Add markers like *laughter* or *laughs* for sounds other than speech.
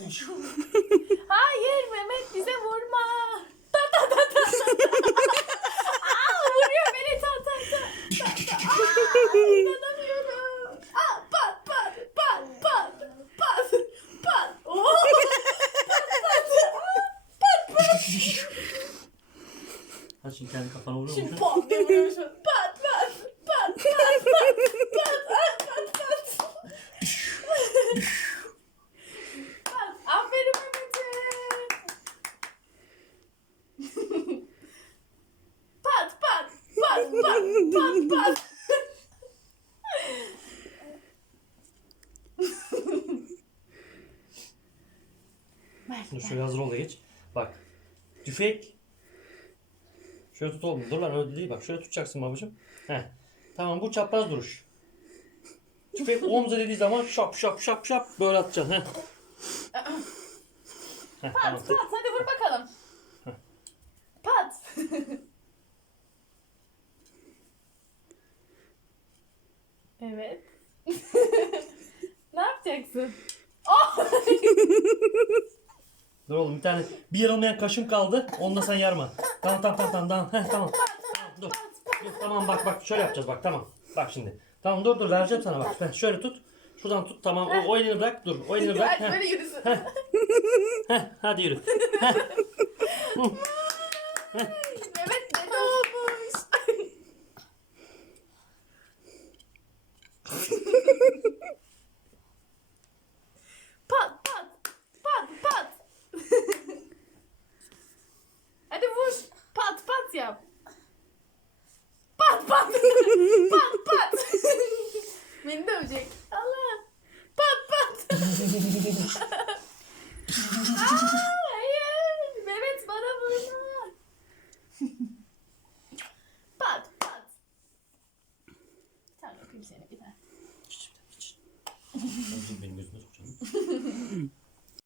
*laughs* Hayır Mehmet bize vurma. Ta ta ta ta. Aa, vuruyor beni ta ta ta. Aa, inanamıyorum. Aa, pat pat pat pat pat pat. Oo. Pat pat. Aa, Pat pat. Hadi şimdi kendi kafana vuruyor Şimdi musun? pat diye vuruyorsun. Pat pat pat pat pat pat pat pat pat. Pat. Aferin Mehmet'e. Pat pat pat pat pat pat. Dur şöyle hazır ol da geç. Bak. Tüfek. Şöyle tut oğlum. Dur lan öyle değil. Bak şöyle tutacaksın babacığım. Heh. Tamam bu çapraz duruş. Tüfek omza dediği zaman şap şap şap şap böyle atacaksın. Heh. Heh, tamam. Pat pat hadi vur bakalım. Pat. Evet. *laughs* ne yapacaksın? Oh! *laughs* Dur oğlum bir tane bir yer olmayan kaşım kaldı. Onu da sen yarma. Tamam tamam tamam tamam. tamam. Heh, tamam. Tamam, dur. Dur, Tamam bak bak şöyle yapacağız bak tamam. Bak şimdi. Tamam dur dur vereceğim sana bak. Ben şöyle tut. Şuradan tut tamam. O, o elini bırak. Dur. O elini bırak. Hadi Heh, böyle yürüsün. heh, hadi yürü. *laughs* Mehmet ne olmuş? pat pat pat pat. Hadi vur. Pat pat yap. Pat pat. pat. *laughs* Beni dövecek. Allah. Pat pat. *laughs* Aa, hayır. Mehmet bana vurma. Pat pat. Tamam öpeyim seni bir daha. Benim gözüme *laughs*